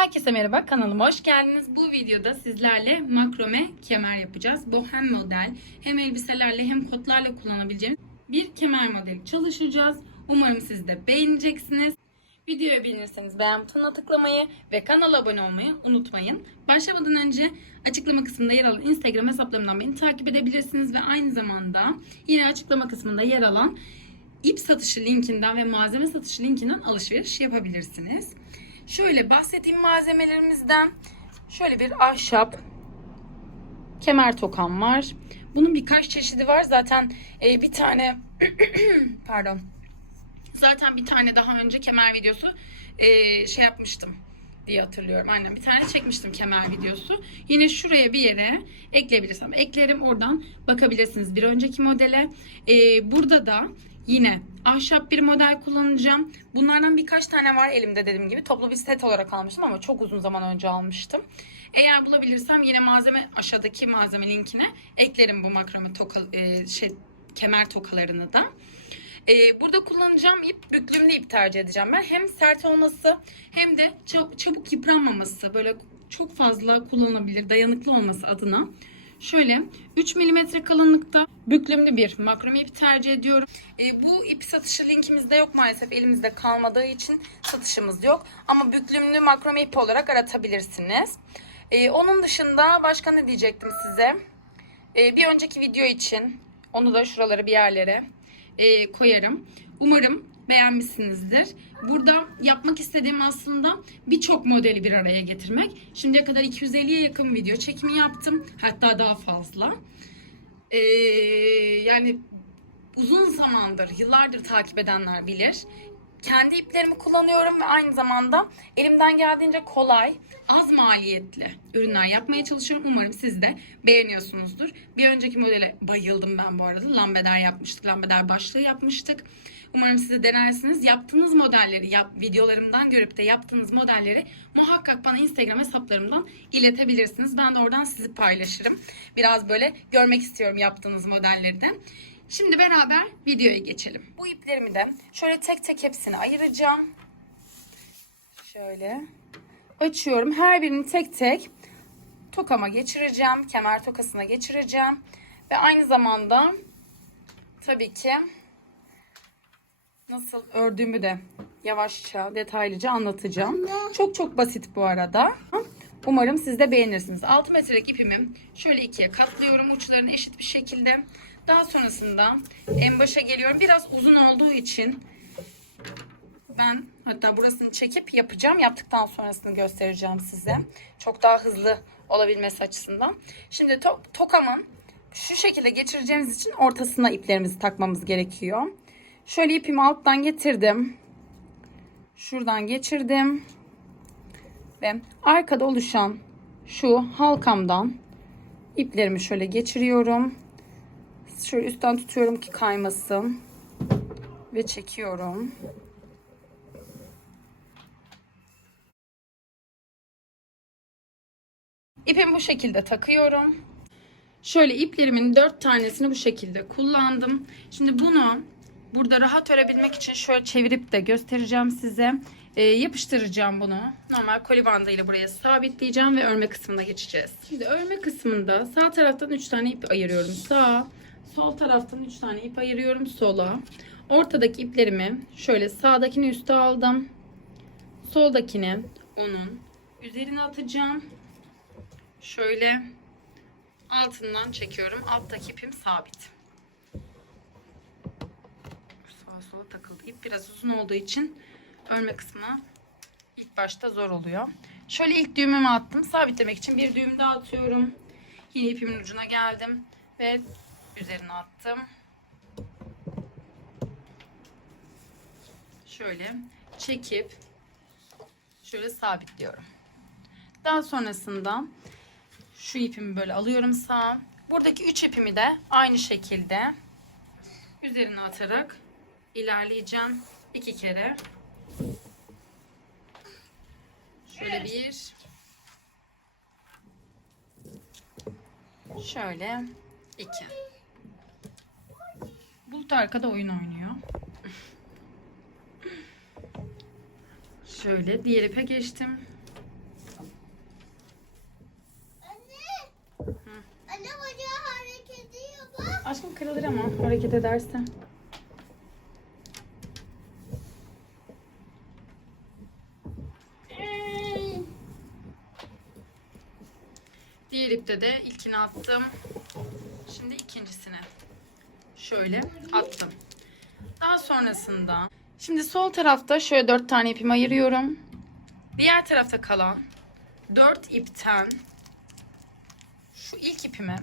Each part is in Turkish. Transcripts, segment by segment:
Herkese merhaba, kanalıma hoş geldiniz. Bu videoda sizlerle makrome kemer yapacağız. Bu hem model, hem elbiselerle hem kotlarla kullanabileceğimiz bir kemer modeli çalışacağız. Umarım siz de beğeneceksiniz. Videoyu beğenirseniz beğen butonuna tıklamayı ve kanala abone olmayı unutmayın. Başlamadan önce açıklama kısmında yer alan Instagram hesaplarımdan beni takip edebilirsiniz ve aynı zamanda yine açıklama kısmında yer alan ip satışı linkinden ve malzeme satışı linkinden alışveriş yapabilirsiniz. Şöyle bahsettiğim malzemelerimizden şöyle bir ahşap kemer tokam var. Bunun birkaç çeşidi var. Zaten e, bir tane pardon. Zaten bir tane daha önce kemer videosu e, şey yapmıştım diye hatırlıyorum. Aynen bir tane çekmiştim kemer videosu. Yine şuraya bir yere ekleyebilirsem eklerim. Oradan bakabilirsiniz bir önceki modele. E, burada da yine ahşap bir model kullanacağım. Bunlardan birkaç tane var elimde dediğim gibi. Toplu bir set olarak almıştım ama çok uzun zaman önce almıştım. Eğer bulabilirsem yine malzeme aşağıdaki malzeme linkine eklerim bu makrame toka, e, şey, kemer tokalarını da. Ee, burada kullanacağım ip büklümlü ip tercih edeceğim ben. Hem sert olması hem de çab- çabuk yıpranmaması, böyle çok fazla kullanılabilir, dayanıklı olması adına. Şöyle 3 mm kalınlıkta büklümlü bir makrome ip tercih ediyorum. Ee, bu ip satışı linkimizde yok maalesef elimizde kalmadığı için satışımız yok. Ama büklümlü makrome ip olarak aratabilirsiniz. Ee, onun dışında başka ne diyecektim size? Ee, bir önceki video için onu da şuralara bir yerlere e, koyarım. Umarım beğenmişsinizdir. Burada yapmak istediğim aslında birçok modeli bir araya getirmek. Şimdiye kadar 250'ye yakın video çekimi yaptım. Hatta daha fazla. Ee, yani uzun zamandır, yıllardır takip edenler bilir. Kendi iplerimi kullanıyorum ve aynı zamanda elimden geldiğince kolay, az maliyetli ürünler yapmaya çalışıyorum. Umarım siz de beğeniyorsunuzdur. Bir önceki modele bayıldım ben bu arada. Lambeder yapmıştık, lambeder başlığı yapmıştık. Umarım siz de denersiniz. Yaptığınız modelleri, yap, videolarımdan görüp de yaptığınız modelleri muhakkak bana Instagram hesaplarımdan iletebilirsiniz. Ben de oradan sizi paylaşırım. Biraz böyle görmek istiyorum yaptığınız modelleri de. Şimdi beraber videoya geçelim. Bu iplerimi de şöyle tek tek hepsini ayıracağım. Şöyle açıyorum. Her birini tek tek tokama geçireceğim. Kemer tokasına geçireceğim. Ve aynı zamanda tabii ki nasıl ördüğümü de yavaşça detaylıca anlatacağım. Çok çok basit bu arada. Umarım siz de beğenirsiniz. 6 metrelik ipimi şöyle ikiye katlıyorum uçlarını eşit bir şekilde. Daha sonrasında en başa geliyorum. Biraz uzun olduğu için ben hatta burasını çekip yapacağım. Yaptıktan sonrasını göstereceğim size. Çok daha hızlı olabilmesi açısından. Şimdi to- tokamın şu şekilde geçireceğimiz için ortasına iplerimizi takmamız gerekiyor. Şöyle ipimi alttan getirdim. Şuradan geçirdim. Ve arkada oluşan şu halkamdan iplerimi şöyle geçiriyorum. Şöyle üstten tutuyorum ki kaymasın. Ve çekiyorum. İpimi bu şekilde takıyorum. Şöyle iplerimin dört tanesini bu şekilde kullandım. Şimdi bunu burada rahat örebilmek için şöyle çevirip de göstereceğim size. Ee, yapıştıracağım bunu. Normal koli bandıyla buraya sabitleyeceğim ve örme kısmına geçeceğiz. Şimdi örme kısmında sağ taraftan 3 tane ip ayırıyorum. Sağa, sol taraftan 3 tane ip ayırıyorum sola. Ortadaki iplerimi şöyle sağdakini üste aldım. Soldakini onun üzerine atacağım. Şöyle altından çekiyorum. Alttaki ipim sabit. Sağa sola takıldı. İp biraz uzun olduğu için örme kısmına ilk başta zor oluyor. Şöyle ilk düğümümü attım. Sabitlemek için bir düğüm daha atıyorum. Yine ipimin ucuna geldim ve üzerine attım. Şöyle çekip şöyle sabitliyorum. Daha sonrasında şu ipimi böyle alıyorum sağa. Buradaki üç ipimi de aynı şekilde üzerine atarak ilerleyeceğim iki kere. Şöyle bir. Şöyle iki. Bulut arkada oyun oynuyor. Şöyle diğer ipe geçtim. Anne bacağı hareket ediyor bak. Aşkım kırılır ama hareket ederse. Diğer ipte de ilkini attım. Şimdi ikincisine. Şöyle attım. Daha sonrasında şimdi sol tarafta şöyle dört tane ipimi ayırıyorum. Diğer tarafta kalan dört ipten şu ilk ipimi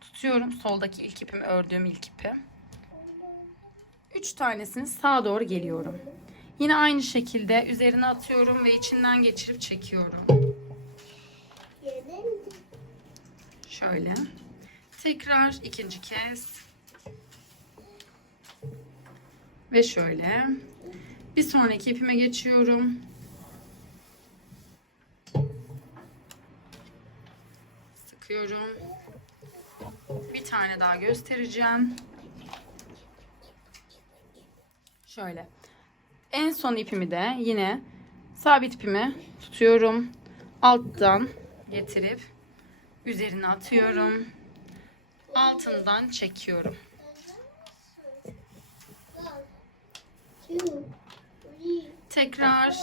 tutuyorum. Soldaki ilk ipimi ördüğüm ilk ipi. Üç tanesini sağa doğru geliyorum. Yine aynı şekilde üzerine atıyorum ve içinden geçirip çekiyorum. Şöyle. Tekrar ikinci kez. Ve şöyle. Bir sonraki ipime geçiyorum. Sıkıyorum. Bir tane daha göstereceğim. Şöyle. En son ipimi de yine sabit ipimi tutuyorum. Alttan getirip üzerine atıyorum. Altından çekiyorum. Tekrar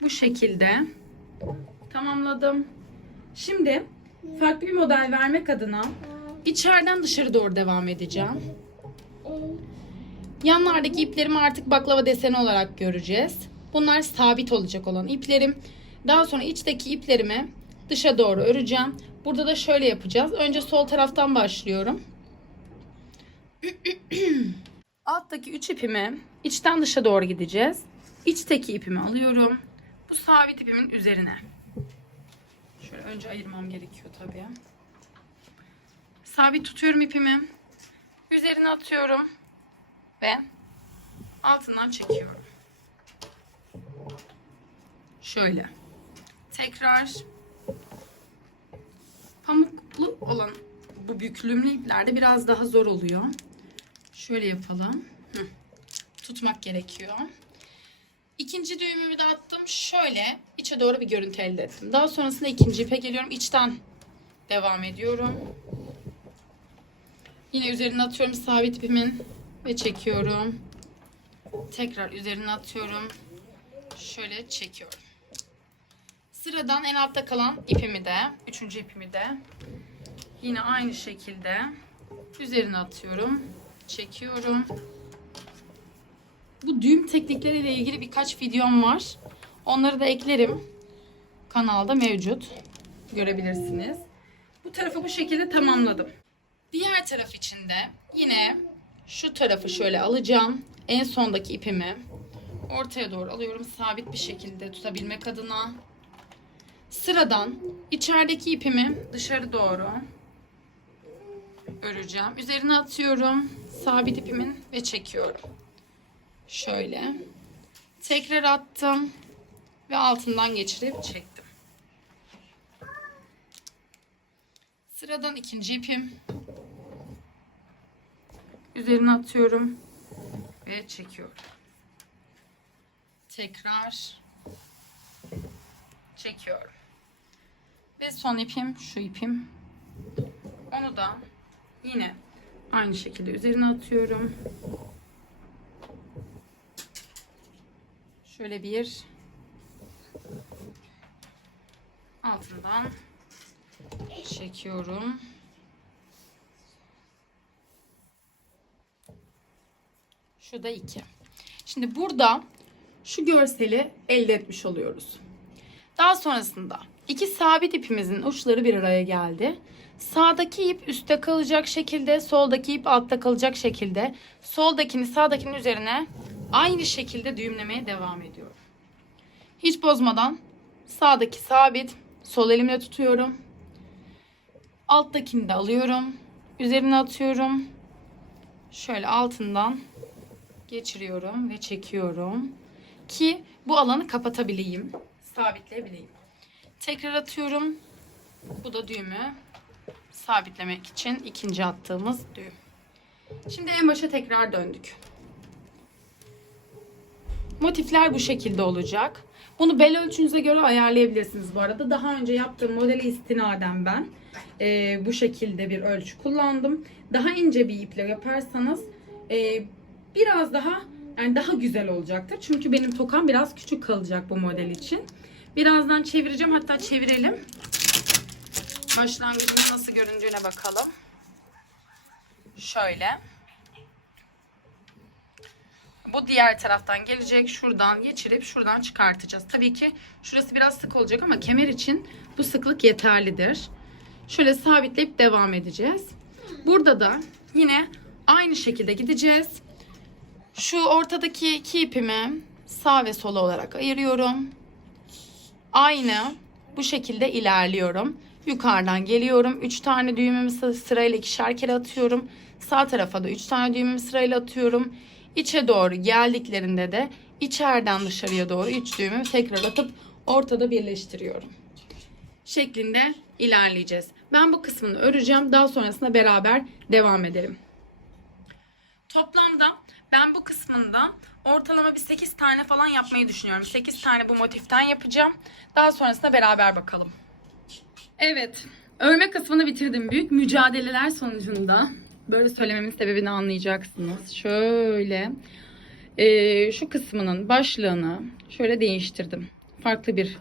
bu şekilde tamamladım. Şimdi farklı bir model vermek adına içeriden dışarı doğru devam edeceğim. Yanlardaki iplerimi artık baklava deseni olarak göreceğiz. Bunlar sabit olacak olan iplerim. Daha sonra içteki iplerimi dışa doğru öreceğim. Burada da şöyle yapacağız. Önce sol taraftan başlıyorum. Alttaki 3 ipimi içten dışa doğru gideceğiz. İçteki ipimi alıyorum. Bu sabit ipimin üzerine. Şöyle önce ayırmam gerekiyor tabii. Sabit tutuyorum ipimi. Üzerine atıyorum ve altından çekiyorum. Şöyle. Tekrar pamuklu olan bu büklümlü iplerde biraz daha zor oluyor. Şöyle yapalım. Hı. Tutmak gerekiyor. İkinci düğümümü de attım. Şöyle içe doğru bir görüntü elde ettim. Daha sonrasında ikinci ipe geliyorum. İçten devam ediyorum. Yine üzerine atıyorum sabit ipimin ve çekiyorum. Tekrar üzerine atıyorum. Şöyle çekiyorum. Sıradan en altta kalan ipimi de, üçüncü ipimi de yine aynı şekilde üzerine atıyorum. Çekiyorum. Bu düğüm teknikleriyle ilgili birkaç videom var. Onları da eklerim. Kanalda mevcut. Görebilirsiniz. Bu tarafı bu şekilde tamamladım. Diğer taraf için de yine şu tarafı şöyle alacağım. En sondaki ipimi ortaya doğru alıyorum. Sabit bir şekilde tutabilmek adına. Sıradan içerideki ipimi dışarı doğru öreceğim. Üzerine atıyorum. Sabit ipimin ve çekiyorum. Şöyle. Tekrar attım. Ve altından geçirip çektim. Sıradan ikinci ipim. Üzerine atıyorum. Ve çekiyorum. Tekrar çekiyorum. Ve son ipim şu ipim. Onu da yine aynı şekilde üzerine atıyorum. Şöyle bir altından çekiyorum. Şu da iki. Şimdi burada şu görseli elde etmiş oluyoruz. Daha sonrasında iki sabit ipimizin uçları bir araya geldi. Sağdaki ip üstte kalacak şekilde, soldaki ip altta kalacak şekilde soldakini sağdakinin üzerine aynı şekilde düğümlemeye devam ediyorum. Hiç bozmadan sağdaki sabit, sol elimle tutuyorum. Alttakini de alıyorum. Üzerine atıyorum. Şöyle altından geçiriyorum ve çekiyorum ki bu alanı kapatabileyim, sabitleyebileyim. Tekrar atıyorum. Bu da düğümü sabitlemek için ikinci attığımız düğüm. Şimdi en başa tekrar döndük. Motifler bu şekilde olacak. Bunu bel ölçünüze göre ayarlayabilirsiniz bu arada. Daha önce yaptığım modele istinaden ben e, bu şekilde bir ölçü kullandım. Daha ince bir iple yaparsanız e, biraz daha yani daha güzel olacaktır. Çünkü benim tokam biraz küçük kalacak bu model için. Birazdan çevireceğim. Hatta çevirelim. Başlangıcında nasıl göründüğüne bakalım. Şöyle. Bu diğer taraftan gelecek. Şuradan geçirip şuradan çıkartacağız. Tabii ki şurası biraz sık olacak ama kemer için bu sıklık yeterlidir. Şöyle sabitleyip devam edeceğiz. Burada da yine aynı şekilde gideceğiz. Şu ortadaki iki ipimi sağ ve sola olarak ayırıyorum. Aynı bu şekilde ilerliyorum. Yukarıdan geliyorum. 3 tane düğümümü sı- sırayla ikişer kere atıyorum. Sağ tarafa da 3 tane düğümümü sırayla atıyorum. İçe doğru geldiklerinde de içeriden dışarıya doğru 3 düğümü tekrar atıp ortada birleştiriyorum. Şeklinde ilerleyeceğiz. Ben bu kısmını öreceğim. Daha sonrasında beraber devam edelim. Toplamda ben bu kısmında ortalama bir 8 tane falan yapmayı düşünüyorum. 8 tane bu motiften yapacağım. Daha sonrasında beraber bakalım. Evet, örme kısmını bitirdim. Büyük mücadeleler sonucunda böyle söylememin sebebini anlayacaksınız. Şöyle eee, şu kısmının başlığını şöyle değiştirdim. Farklı bir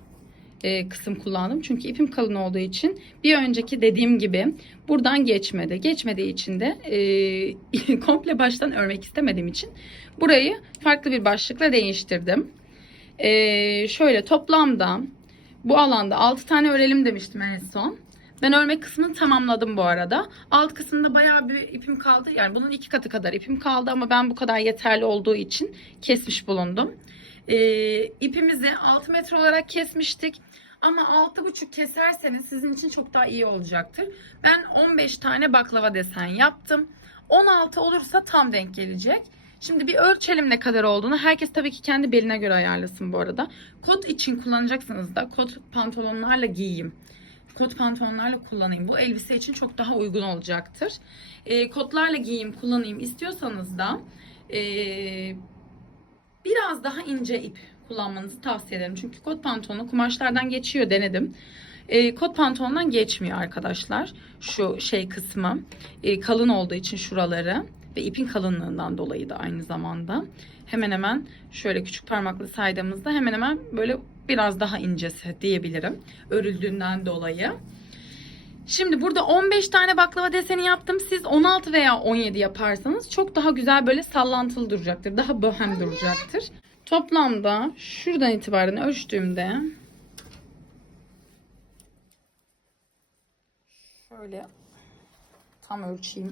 e, kısım kullandım. Çünkü ipim kalın olduğu için bir önceki dediğim gibi buradan geçmedi. Geçmediği için de e, komple baştan örmek istemediğim için burayı farklı bir başlıkla değiştirdim. E, şöyle toplamda bu alanda 6 tane örelim demiştim en son. Ben örme kısmını tamamladım bu arada. Alt kısmında bayağı bir ipim kaldı. Yani bunun iki katı kadar ipim kaldı ama ben bu kadar yeterli olduğu için kesmiş bulundum. Ee, ipimizi 6 metre olarak kesmiştik. Ama 6,5 keserseniz sizin için çok daha iyi olacaktır. Ben 15 tane baklava desen yaptım. 16 olursa tam denk gelecek. Şimdi bir ölçelim ne kadar olduğunu. Herkes tabii ki kendi beline göre ayarlasın bu arada. Kot için kullanacaksınız da kot pantolonlarla giyeyim. Kot pantolonlarla kullanayım. Bu elbise için çok daha uygun olacaktır. Ee, kotlarla giyeyim, kullanayım istiyorsanız da ee, biraz daha ince ip kullanmanızı tavsiye ederim. Çünkü kot pantolonu kumaşlardan geçiyor denedim. E, kot pantolondan geçmiyor arkadaşlar. Şu şey kısmı e, kalın olduğu için şuraları ve ipin kalınlığından dolayı da aynı zamanda. Hemen hemen şöyle küçük parmakla saydığımızda hemen hemen böyle biraz daha incesi diyebilirim. Örüldüğünden dolayı. Şimdi burada 15 tane baklava deseni yaptım. Siz 16 veya 17 yaparsanız çok daha güzel böyle sallantılı duracaktır. Daha bohem duracaktır. Toplamda şuradan itibaren ölçtüğümde şöyle tam ölçeyim.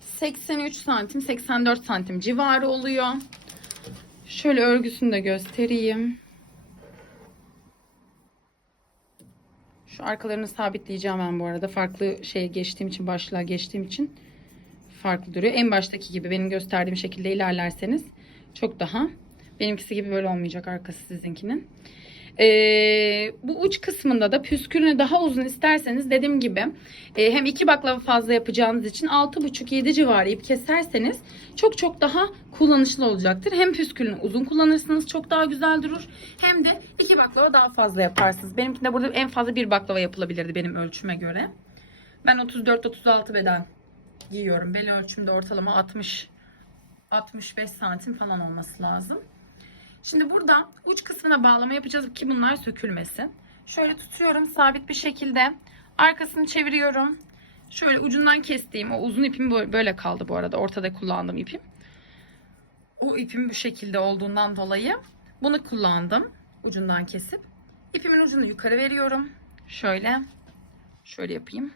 83 santim 84 santim civarı oluyor. Şöyle örgüsünü de göstereyim. Arkalarını sabitleyeceğim ben bu arada. Farklı şeye geçtiğim için, başlığa geçtiğim için farklı duruyor. En baştaki gibi benim gösterdiğim şekilde ilerlerseniz çok daha benimkisi gibi böyle olmayacak arkası sizinkinin. Ee, bu uç kısmında da püskülünü daha uzun isterseniz dediğim gibi e, hem iki baklava fazla yapacağınız için 6,5-7 civarı ip keserseniz çok çok daha kullanışlı olacaktır. Hem püskülünü uzun kullanırsınız çok daha güzel durur hem de iki baklava daha fazla yaparsınız. Benimkinde burada en fazla bir baklava yapılabilirdi benim ölçüme göre. Ben 34-36 beden giyiyorum. Bel ölçümde ortalama 60 65 santim falan olması lazım. Şimdi burada uç kısmına bağlama yapacağız ki bunlar sökülmesin. Şöyle tutuyorum sabit bir şekilde. Arkasını çeviriyorum. Şöyle ucundan kestiğim o uzun ipim böyle- kaldı bu arada. Ortada kullandığım ipim. O ipim bu şekilde olduğundan dolayı bunu kullandım. Ucundan kesip. İpimin ucunu yukarı veriyorum. Şöyle. Şöyle yapayım.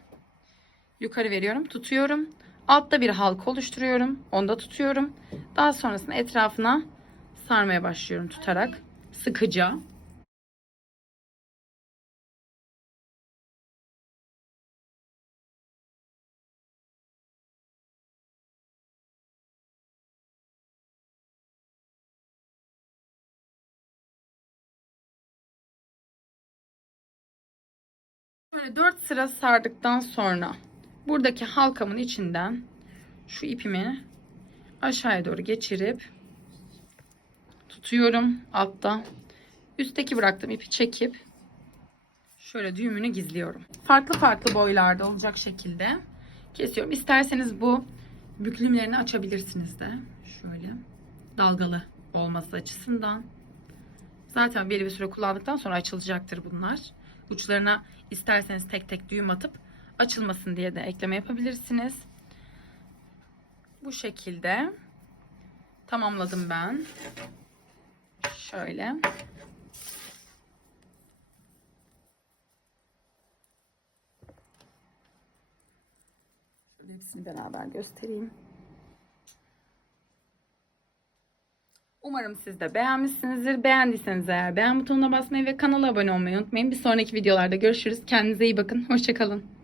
Yukarı veriyorum. Tutuyorum. Altta bir halka oluşturuyorum. Onu da tutuyorum. Daha sonrasında etrafına sarmaya başlıyorum tutarak. Sıkıca. Böyle 4 sıra sardıktan sonra buradaki halkamın içinden şu ipimi aşağıya doğru geçirip tutuyorum altta üstteki bıraktığım ipi çekip şöyle düğümünü gizliyorum. Farklı farklı boylarda olacak şekilde kesiyorum. İsterseniz bu büklümlerini açabilirsiniz de. Şöyle dalgalı olması açısından. Zaten belli bir süre kullandıktan sonra açılacaktır bunlar. Uçlarına isterseniz tek tek düğüm atıp açılmasın diye de ekleme yapabilirsiniz. Bu şekilde tamamladım ben. Şöyle. Şöyle hepsini beraber göstereyim. Umarım siz de beğenmişsinizdir. Beğendiyseniz eğer beğen butonuna basmayı ve kanala abone olmayı unutmayın. Bir sonraki videolarda görüşürüz. Kendinize iyi bakın. Hoşçakalın.